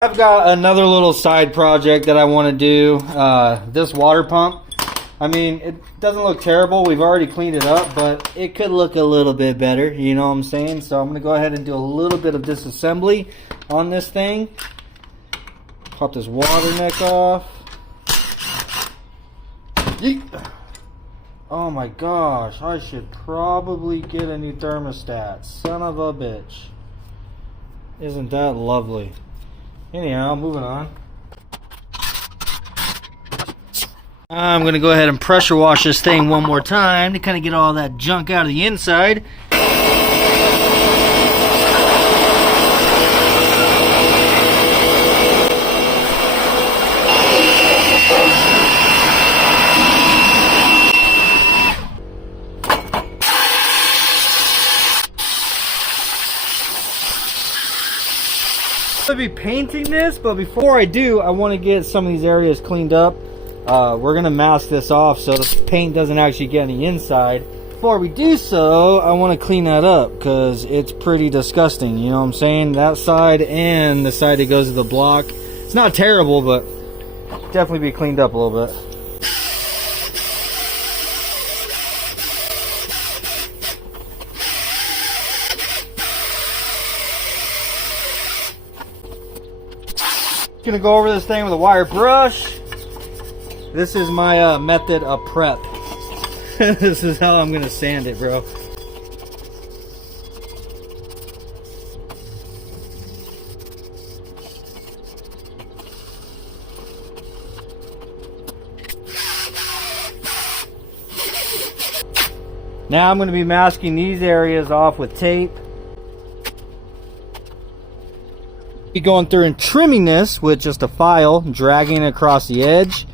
I've got another little side project that I want to do. This water pump. I mean, it doesn't look terrible. We've already cleaned it up, but it could look a little bit better. You know what I'm saying? So I'm going to go ahead and do a little bit of disassembly on this thing. Pop this water neck off. Yeet. Oh my gosh, I should probably get a new thermostat. Son of a bitch. Isn't that lovely? Anyhow, moving on. I'm going to go ahead and pressure wash this thing one more time to kind of get all that junk out of the inside. I'm going to be painting this, but before I do, I want to get some of these areas cleaned up. We're going to mask this off so the paint doesn't actually get on the inside. Before we do so, I want to clean that up because it's pretty disgusting, you know what I'm saying? That side and the side that goes to the block. It's not terrible, but definitely be cleaned up a little bit. Gonna go over this thing with a wire brush. This is my method of prep. This is how I'm gonna sand it, bro. Now I'm gonna be masking these areas off with tape. Be going through and trimming this with just a file, dragging it across the edge.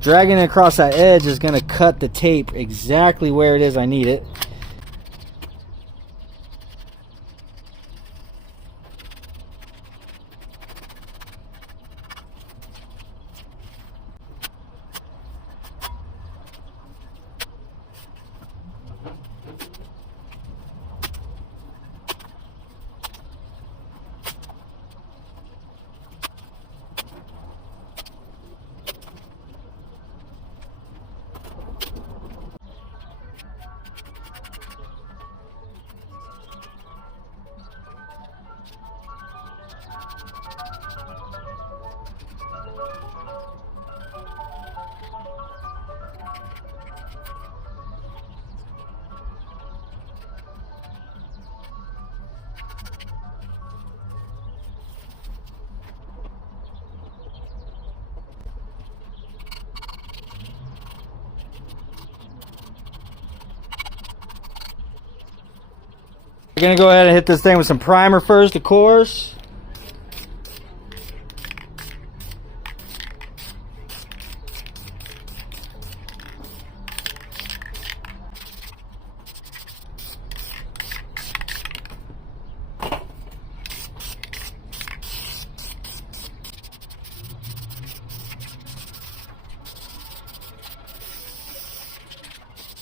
Dragging it across that edge is going to cut the tape exactly where it is I need it. We're gonna go ahead and hit this thing with some primer first, of course.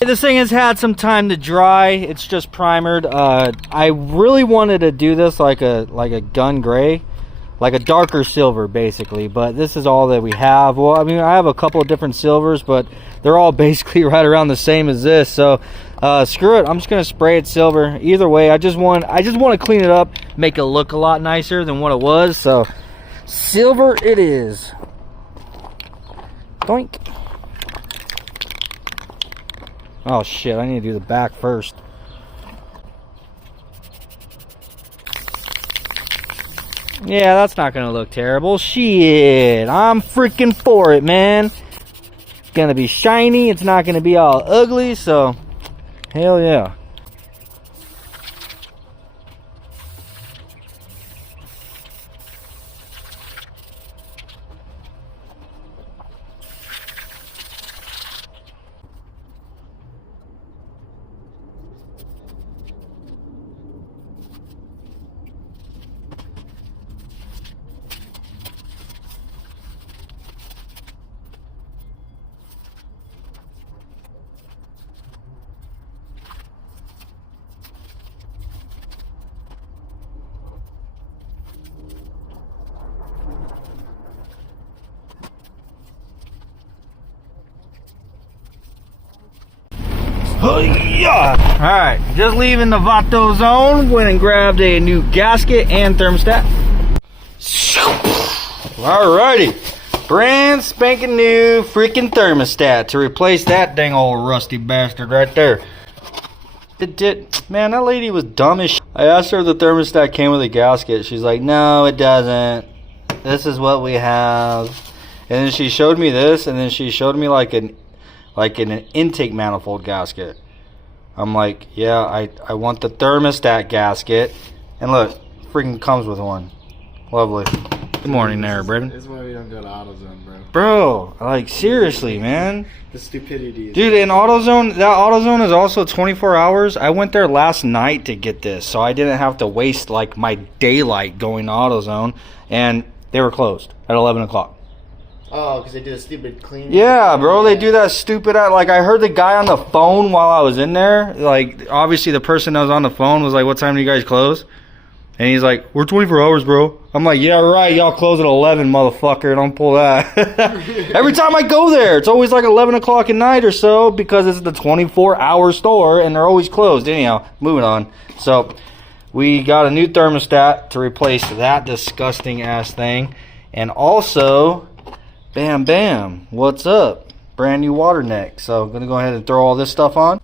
This thing has had some time to dry. It's just primered. I really wanted to do this like a gun gray, like a darker silver basically, but this is all that we have. Well, I mean, I have a couple of different silvers, but they're all basically right around the same as this. So screw it, I'm just gonna spray it silver. Either way, I just want to clean it up, make it look a lot nicer than what it was. So silver it is. Doink. Oh shit, I need to do the back first. Yeah, that's not gonna look terrible. Shit, I'm freaking for it, man. It's gonna be shiny, it's not gonna be all ugly, so hell yeah. Alright, just leaving the Vato zone. Went and grabbed a new gasket and thermostat. Alrighty, brand spanking new freaking thermostat to replace that dang old rusty bastard right there. Man, that lady was dumb as shit. I asked her if the thermostat came with a gasket. She's like, no, it doesn't. This is what we have. And then she showed me this, and then she showed me like an intake manifold gasket. I'm like, yeah, I want the thermostat gasket. And look, freaking comes with one. Lovely. Good morning there, Brendan. This is why we don't go to AutoZone, bro. Bro, like seriously, man. The stupidity. Dude, in AutoZone, that AutoZone is also 24 hours. I went there last night to get this, so I didn't have to waste like my daylight going to AutoZone, and they were closed at 11 o'clock. Oh, because they did a stupid clean. Yeah, bro, they do that stupid. Like, I heard the guy on the phone while I was in there. Like, obviously the person that was on the phone was like, "What time do you guys close?" And he's like, "We're 24 hours, bro." I'm like, "Yeah, right. Y'all close at 11, motherfucker. Don't pull that." Every time I go there, it's always like 11 o'clock at night or so because it's the 24-hour store and they're always closed. Anyhow, moving on. So, we got a new thermostat to replace that disgusting ass thing. And also, bam, bam, what's up? Brand new water neck. So, I'm going to go ahead and throw all this stuff on.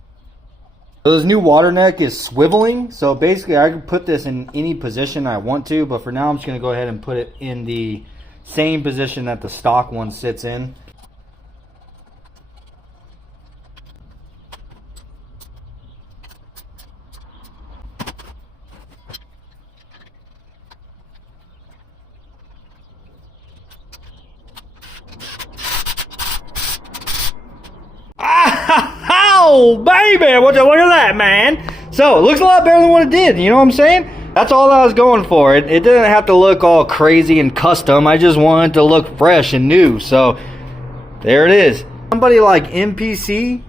So this new water neck is swiveling, so basically I can put this in any position I want to, but for now I'm just going to go ahead and put it in the same position that the stock one sits in. Oh, baby, look at that, man. So, it looks a lot better than what it did, you know what I'm saying? That's all I was going for. It didn't have to look all crazy and custom. I just wanted to look fresh and new. So, there it is. Somebody like MPC,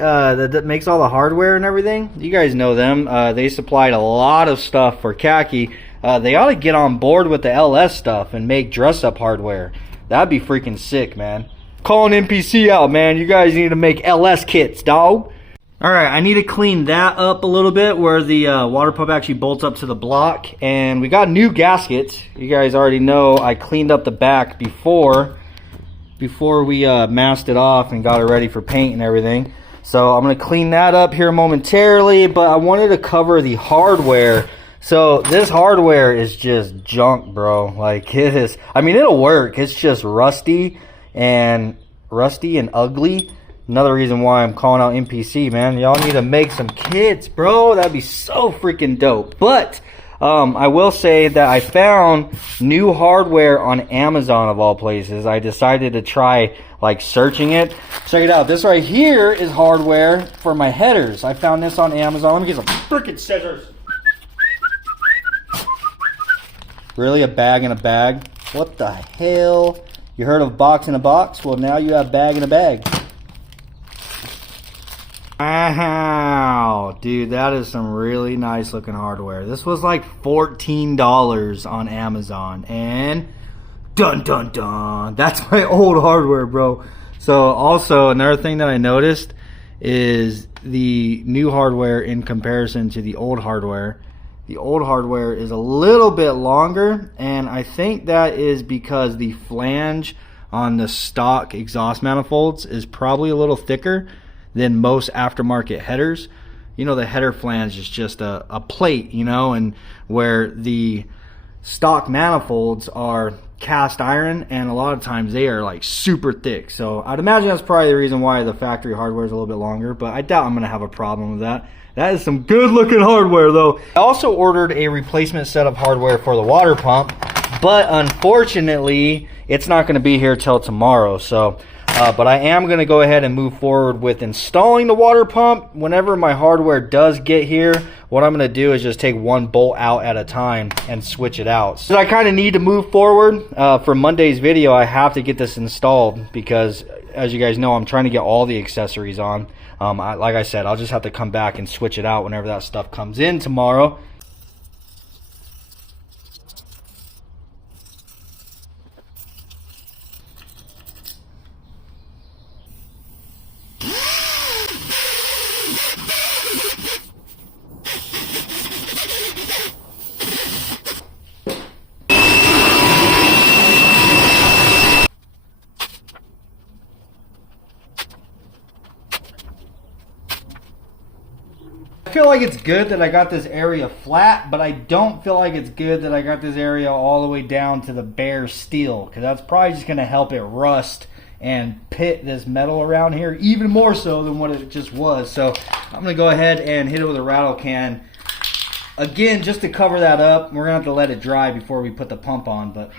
that makes all the hardware and everything. You guys know them. They supplied a lot of stuff for Khaki. They ought to get on board with the LS stuff and make dress-up hardware. That'd be freaking sick, man. Calling MPC out, man. You guys need to make LS kits, dog. Alright, I need to clean that up a little bit where the water pump actually bolts up to the block. And we got new gaskets. You guys already know I cleaned up the back before we masked it off and got it ready for paint and everything. So I'm going to clean that up here momentarily, but I wanted to cover the hardware. So this hardware is just junk, bro. Like, it is, I mean, it'll work. It's just rusty and ugly. Another reason why I'm calling out MPC, man. Y'all need to make some kits, bro. That'd be so freaking dope. But I will say that I found new hardware on Amazon of all places. I decided to try like searching it. Check it out. This right here is hardware for my headers. I found this on Amazon. Let me get some freaking scissors. Really, a bag in a bag? What the hell? You heard of box in a box? Well, now you have bag in a bag. Wow, dude, that is some really nice looking hardware. This was like $14 on Amazon, and dun dun dun, that's my old hardware, bro. So also another thing that I noticed is the new hardware in comparison to the old hardware. The old hardware is a little bit longer, and I think that is because the flange on the stock exhaust manifolds is probably a little thicker than most aftermarket headers. You know, the header flange is just a plate, you know, and where the stock manifolds are cast iron, and a lot of times they are like super thick. So I'd imagine that's probably the reason why the factory hardware is a little bit longer, but I doubt I'm gonna have a problem with that. That is some good looking hardware though. I also ordered a replacement set of hardware for the water pump, but unfortunately it's not gonna be here till tomorrow. So but I am going to go ahead and move forward with installing the water pump. Whenever my hardware does get here, what I'm going to do is just take one bolt out at a time and switch it out. So I kind of need to move forward. For Monday's video, I have to get this installed because, as you guys know, I'm trying to get all the accessories on. Like I said, I'll just have to come back and switch it out whenever that stuff comes in tomorrow. feel like it's good that I got this area flat, but I don't feel like it's good that I got this area all the way down to the bare steel, because that's probably just going to help it rust and pit this metal around here even more so than what it just was. So I'm going to go ahead and hit it with a rattle can. Again, just to cover that up. We're going to have to let it dry before we put the pump on, but...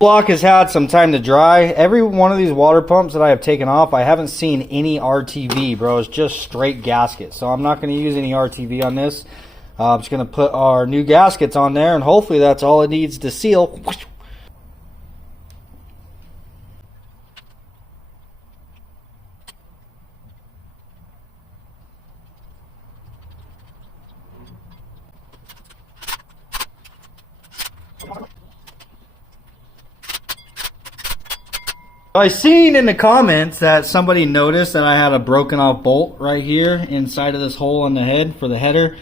block has had some time to dry. Every one of these water pumps that I have taken off, I haven't seen any RTV, bro. It's just straight gasket. So I'm not going to use any RTV on this. I'm just going to put our new gaskets on there, and hopefully that's all it needs to seal. I seen in the comments that somebody noticed that I had a broken off bolt right here inside of this hole on the head for the header,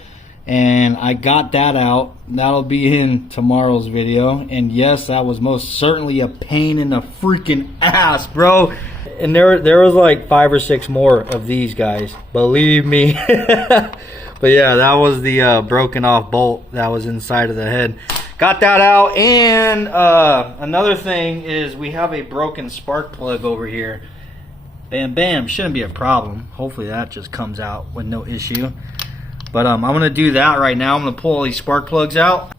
and I got that out. That'll be in tomorrow's video. And yes, that was most certainly a pain in the freaking ass, bro. And there was like 5 or 6 more of these guys, believe me. But yeah, that was the broken off bolt that was inside of the head. Got that out. And another thing is we have a broken spark plug over here. Bam bam, shouldn't be a problem. Hopefully that just comes out with no issue. But I'm gonna do that right now. I'm gonna pull all these spark plugs out.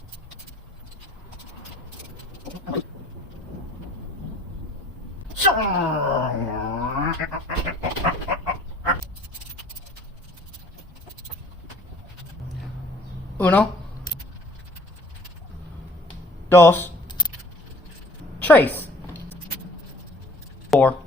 Uno, dos, tres, 4.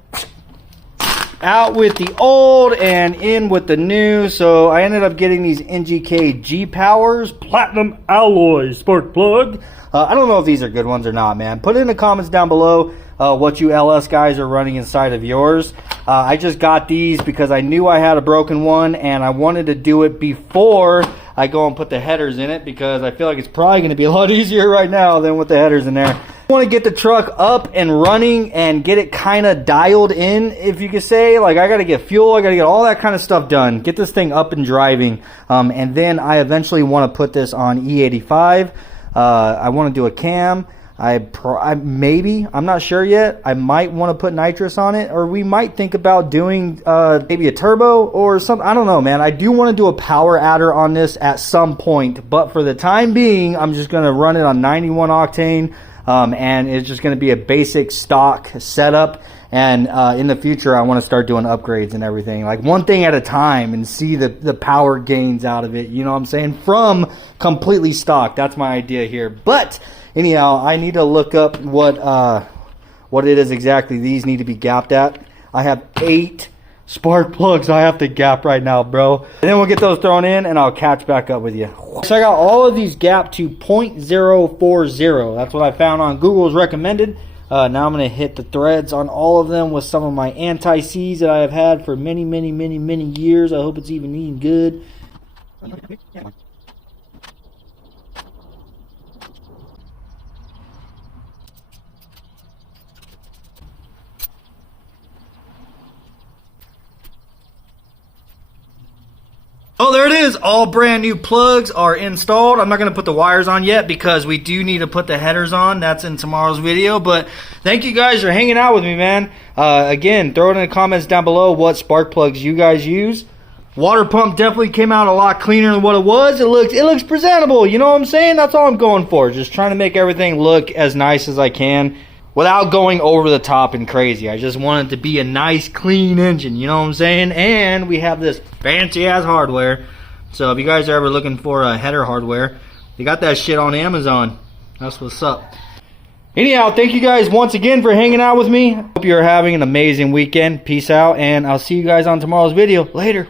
Out with the old and in with the new. So I ended up getting these NGK G-Powers Platinum Alloy Spark Plug. I don't know if these are good ones or not, man. Put it in the comments down below what you LS guys are running inside of yours. I just got these because I knew I had a broken one, and I wanted to do it before I go and put the headers in it, because I feel like it's probably going to be a lot easier right now than with the headers in there. I want to get the truck up and running and get it kind of dialed in, if you could say. Like, I got to get fuel, I got to get all that kind of stuff done, get this thing up and driving, and then I eventually want to put this on E85. I want to do a cam. Maybe, I'm not sure yet. I might want to put nitrous on it, or we might think about doing maybe a turbo or something. I don't know, man. I do want to do a power adder on this at some point, but for the time being, I'm just going to run it on 91 octane, and it's just going to be a basic stock setup. And in the future, I want to start doing upgrades and everything, like one thing at a time, and see the power gains out of it, you know what I'm saying, from completely stock. That's my idea here. But anyhow, I need to look up what it is exactly these need to be gapped at. I have 8 spark plugs I have to gap right now, bro. And then we'll get those thrown in, and I'll catch back up with you. So I got all of these gapped to 0.040. That's what I found on Google's recommended. Now I'm going to hit the threads on all of them with some of my anti-seize that I have had for many years. I hope it's even good. Oh, there it is. All brand new plugs are installed. I'm not going to put the wires on yet because we do need to put the headers on. That's in tomorrow's video. But thank you guys for hanging out with me, man. Again, throw it in the comments down below what spark plugs you guys use. Water pump definitely came out a lot cleaner than what it was. It looks presentable. You know what I'm saying? That's all I'm going for. Just trying to make everything look as nice as I can, without going over the top and crazy. I just want it to be a nice, clean engine, you know what I'm saying? And we have this fancy-ass hardware. So if you guys are ever looking for a header hardware, they got that shit on Amazon. That's what's up. Anyhow, thank you guys once again for hanging out with me. Hope you're having an amazing weekend. Peace out, and I'll see you guys on tomorrow's video. Later.